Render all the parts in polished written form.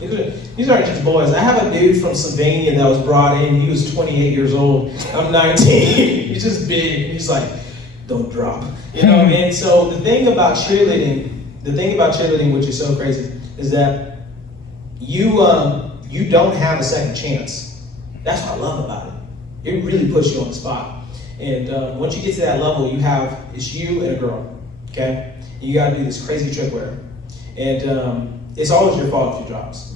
These aren't just boys. I have a dude from Sylvania that was brought in. He was 28 years old. I'm 19. He's just big. He's like, don't drop. You know, and so the thing about cheerleading, which is so crazy, is that you don't have a second chance. That's what I love about it. It really puts you on the spot. And once you get to that level, it's you and a girl, okay? And you gotta do this crazy trick with her. And it's always your fault if she drops.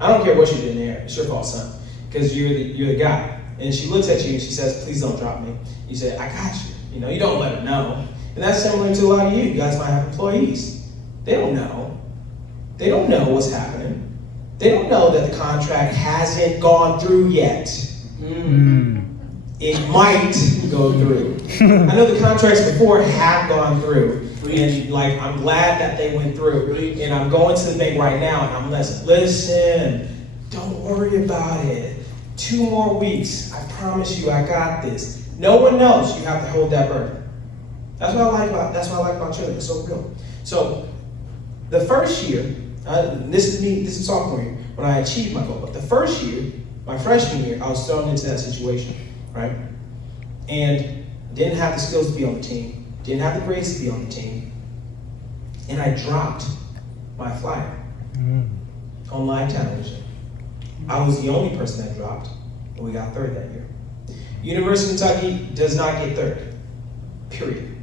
I don't care what you did in there, it's your fault, son. Because you're the guy. And she looks at you and she says, please don't drop me. You say, I got you. You know, you don't let her know. And that's similar to a lot of you. You guys might have employees. They don't know. They don't know what's happening. They don't know that the contract hasn't gone through yet. It might go through. I know the contracts before have gone through. And like, I'm glad that they went through. And I'm going to the bank right now and I'm listen, don't worry about it. 2 more weeks, I promise you I got this. No one knows you have to hold that burden. That's what I like about cheerleading, it's so real. So the first year, this is sophomore year, when I achieved my goal, but the first year, my freshman year, I was thrown into that situation, right? And didn't have the skills to be on the team, didn't have the grades to be on the team, and I dropped my flyer on live television. I was the only person that dropped, and we got third that year. University of Kentucky does not get third, period.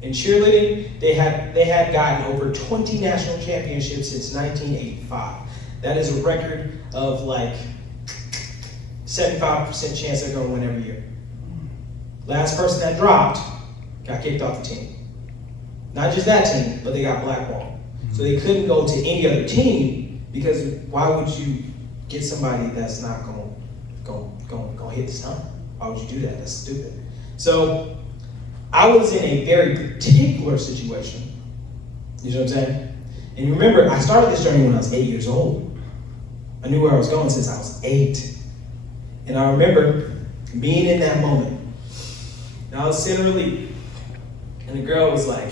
In cheerleading, they had gotten over 20 national championships since 1985. That is a record of like 75% chance they're going to win every year. Last person that dropped got kicked off the team. Not just that team, but they got blackballed. So they couldn't go to any other team because why would you get somebody that's not going to hit the stump? Why would you do that? That's stupid. So I was in a very particular situation. You know what I'm saying? And remember, I started this journey when I was 8 years old. I knew where I was going since I was 8. And I remember being in that moment. And I was sitting relief. And the girl was like,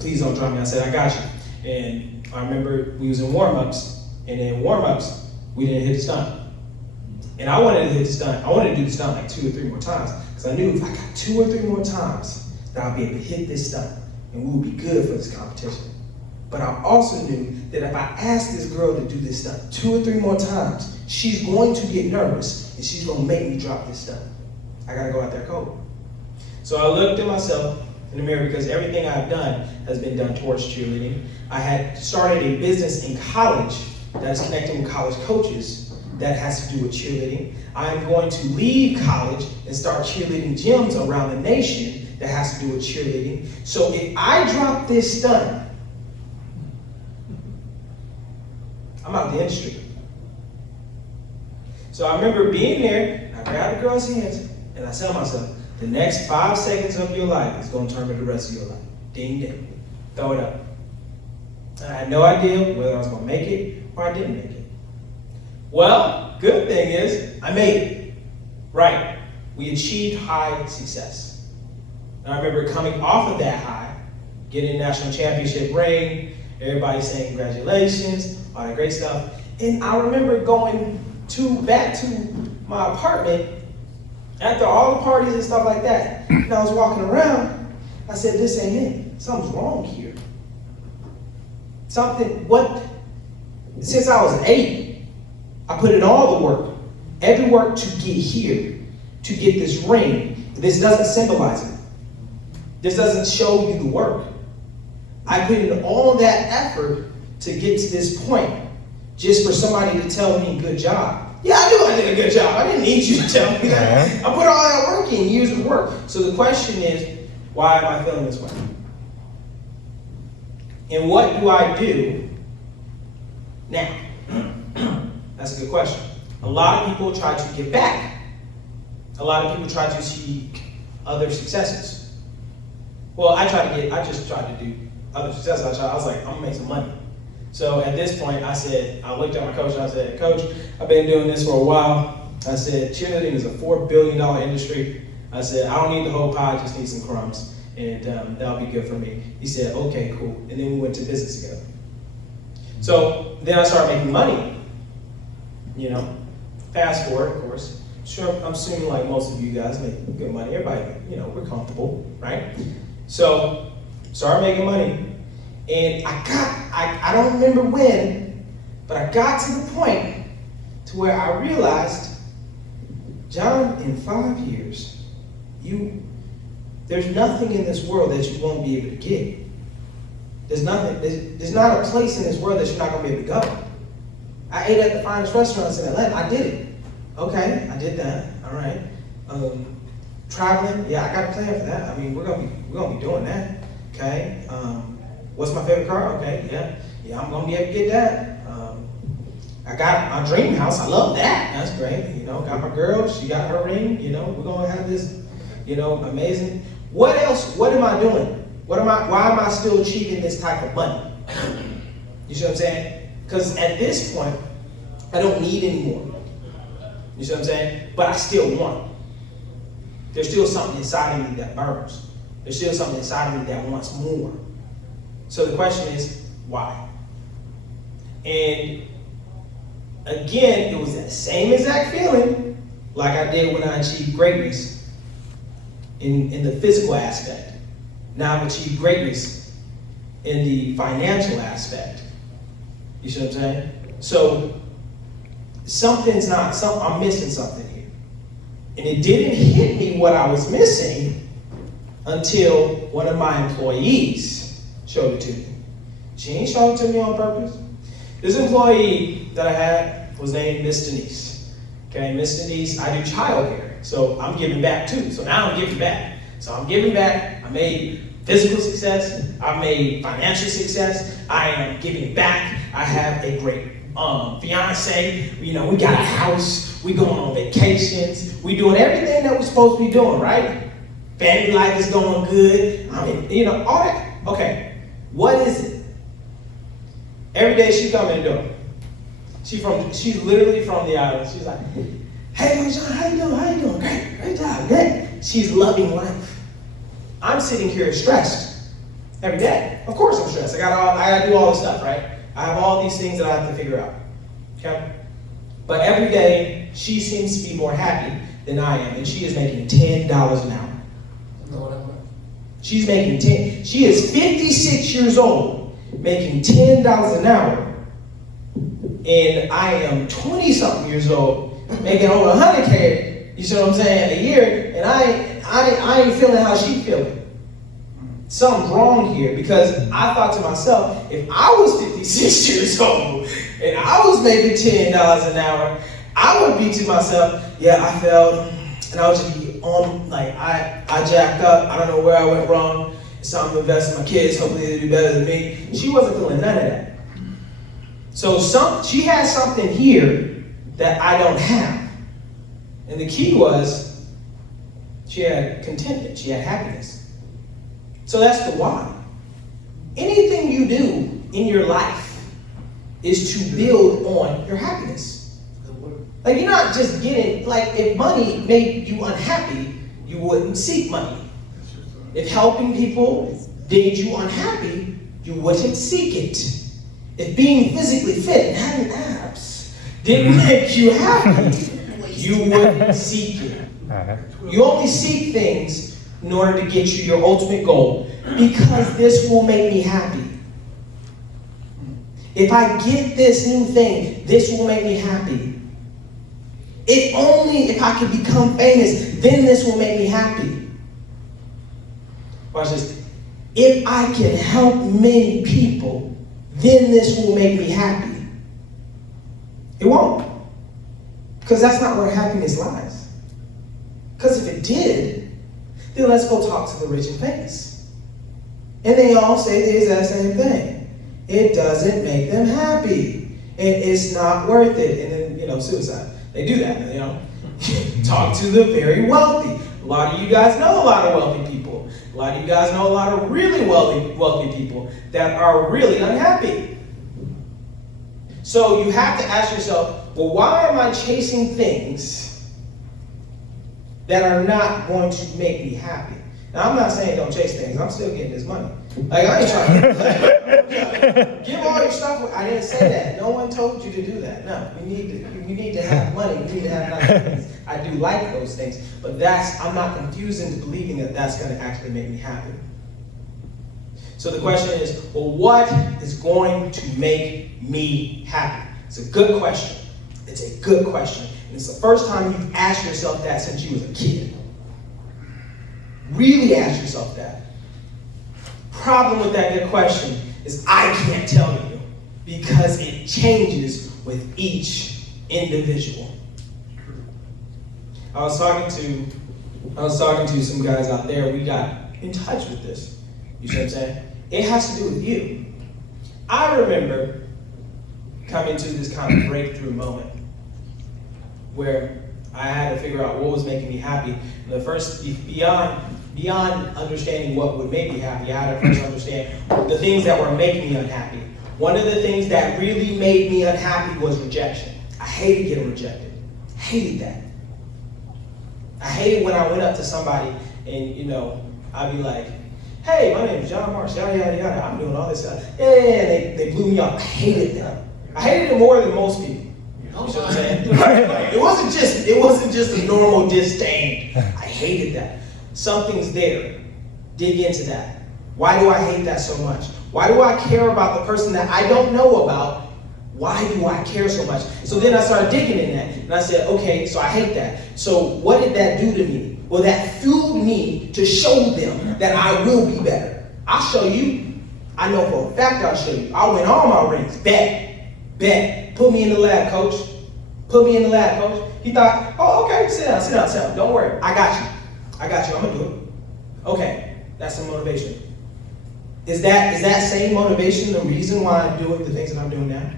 please don't drop me. I said, I got you. And I remember we was in warm-ups. And in warm-ups, we didn't hit the stunt. And I wanted to hit the stunt. I wanted to do the stunt like 2 or 3 more times. Because I knew if I got 2 or 3 more times, that I'll be able to hit this stunt. And we would be good for this competition. But I also knew that if I asked this girl to do this stunt 2 or 3 more times, she's going to get nervous and she's going to make me drop this stunt. I got to go out there cold. So I looked at myself in the mirror because everything I've done has been done towards cheerleading. I had started a business in college that is connecting with college coaches that has to do with cheerleading. I'm going to leave college and start cheerleading gyms around the nation that has to do with cheerleading. So if I drop this stunt, I'm out of the industry. So I remember being there, I grabbed the girl's hands, and I tell myself, the next 5 seconds of your life is going to turn to the rest of your life. Ding, ding. Throw it up. I had no idea whether I was going to make it or I didn't make it. Well, good thing is, I made it. Right. We achieved high success. And I remember coming off of that high, getting a national championship ring, everybody saying congratulations, all that great stuff. And I remember going back to my apartment after all the parties and stuff like that. And I was walking around, I said, this ain't it. Something's wrong here. Since I was 8, I put in all the work, every work to get here, to get this ring. This doesn't symbolize it. This doesn't show you the work. I put in all that effort to get to this point just for somebody to tell me good job. Yeah, I knew I did a good job. I didn't need you to tell me that. I put all that work in, years of work. So the question is, why am I feeling this way? And what do I do now? That's a good question. A lot of people try to give back. A lot of people try to seek other successes. Well, I just tried to do other successes. I was like, I'm gonna make some money. So at this point, I looked at my coach and I said, Coach, I've been doing this for a while. I said, cheerleading is a $4 billion industry. I said, I don't need the whole pie, I just need some crumbs. And that'll be good for me. He said, okay, cool. And then we went to business together. So then I started making money. You know, fast forward, of course. Sure, I'm assuming like most of you guys make good money. Everybody, you know, we're comfortable, right? So, started making money. And I don't remember when, but I got to the point to where I realized, John, in 5 years, there's nothing in this world that you won't be able to get. There's not a place in this world that you're not gonna be able to go. I ate at the finest restaurants in Atlanta. I did it. Okay, I did that. All right. Traveling, yeah, I got a plan for that. I mean, we're gonna be doing that. Okay. What's my favorite car? Okay, yeah, I'm gonna be able to get that. I got my dream house. I love that. That's great. You know, got my girl. She got her ring. You know, we're gonna have this. You know, amazing. What else? What am I doing? Why am I still achieving this type of money? You see what I'm saying? Because at this point, I don't need any more. You see what I'm saying? But I still want. There's still something inside of me that burns. There's still something inside of me that wants more. So the question is, why? And again, it was that same exact feeling like I did when I achieved greatness in the physical aspect. Now I've achieved greatness in the financial aspect. You see what I'm saying? So I'm missing something here. And it didn't hit me what I was missing until one of my employees showed it to me. She ain't showed it to me on purpose. This employee that I had was named Miss Denise. Okay, Miss Denise, I do childcare, so I'm giving back too. So now I'm giving back. So I'm giving back. I made physical success. I made financial success. I am giving back. I have a great fiance. You know, we got a house. We going on vacations. We doing everything that we're supposed to be doing, right? Family life is going good. I mean, you know, all that. Okay, what is it? Every day she come in the door. She's literally from the island. She's like, hey, John, how you doing? How you doing? Great job, great. She's loving life. I'm sitting here stressed every day. Of course I'm stressed. I gotta do all this stuff, right? I have all these things that I have to figure out. Okay? But every day she seems to be more happy than I am, and she is making $10 an hour. She's making 10. She is 56 years old, making $10 an hour. And I am 20-something years old, making over 100K, you see what I'm saying, a year, and I ain't feeling how she feeling. Something's wrong here, because I thought to myself, if I was 56 years old and I was making $10 an hour, I would be to myself, yeah, I failed, and I would just be on, like, I jacked up, I don't know where I went wrong, it's time to invest in my kids, hopefully they'll do better than me. She wasn't feeling none of that. So she has something here that I don't have. And the key was, she had contentment, she had happiness. So that's the why. Anything you do in your life is to build on your happiness. Like, you're not just getting, like, if money made you unhappy, you wouldn't seek money. If helping people made you unhappy, you wouldn't seek it. If being physically fit and having abs didn't make you happy, you wouldn't seek it. You only seek things in order to get you your ultimate goal, because this will make me happy. If I get this new thing, this will make me happy. If I can become famous, then this will make me happy. Watch this. If I can help many people, then this will make me happy. It won't. Because that's not where happiness lies. Because if it did, then let's go talk to the rich and famous. And they all say the exact same thing. It doesn't make them happy. And it's not worth it. And then, suicide. They do that, Talk to the very wealthy. A lot of you guys know a lot of wealthy people. A lot of you guys know a lot of really wealthy people that are really unhappy. So you have to ask yourself, well, why am I chasing things that are not going to make me happy? Now, I'm not saying don't chase things. I'm still getting this money. Like, I ain't trying to give all your stuff away. I didn't say that. No one told you to do that. No, you need to have money. You need to have nice things. I do like those things, but I'm not confused into believing that that's going to actually make me happy. So the question is, well, what is going to make me happy? It's a good question. It's a good question. And it's the first time you've asked yourself that since you was a kid. Really ask yourself that. Problem with that good question is I can't tell you because it changes with each individual. I was talking to some guys out there. We got in touch with this. You see what I'm saying? It has to do with you. I remember coming to this kind of breakthrough moment where I had to figure out what was making me happy. And the first, beyond understanding what would make me happy, I had to first understand the things that were making me unhappy. One of the things that really made me unhappy was rejection. I hated getting rejected. I hated that. I hated when I went up to somebody and, I'd be like, hey, my name is John Marsh, yada, yada, yada. I'm doing all this stuff. Yeah, they blew me up. I hated them. I hated it more than most people. You know what I'm saying? It wasn't just a normal disdain. I hated that. Something's there. Dig into that. Why do I hate that so much? Why do I care about the person that I don't know about? Why do I care so much? So then I started digging in that. And I said, okay, so I hate that. So what did that do to me? Well, that fueled me to show them that I will be better. I'll show you. I know for a fact I'll show you. I'll win all my rings. Bet. Put me in the lab, coach. Put me in the lab, coach. He thought, oh, okay, sit down. Don't worry. I got you. I'm going to do it. Okay, that's some motivation. Is that same motivation the reason why I'm doing the things that I'm doing now?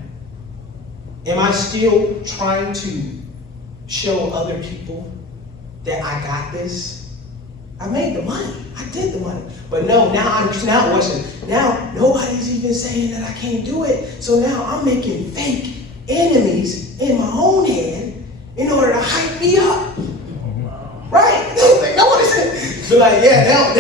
Am I still trying to show other people that I got this? I made the money. I did the money. But no, now watching. Now nobody's even saying that I can't do it. So now I'm making fake enemies in my own head in order to hype me up. Right? Like, no one is so like, yeah, that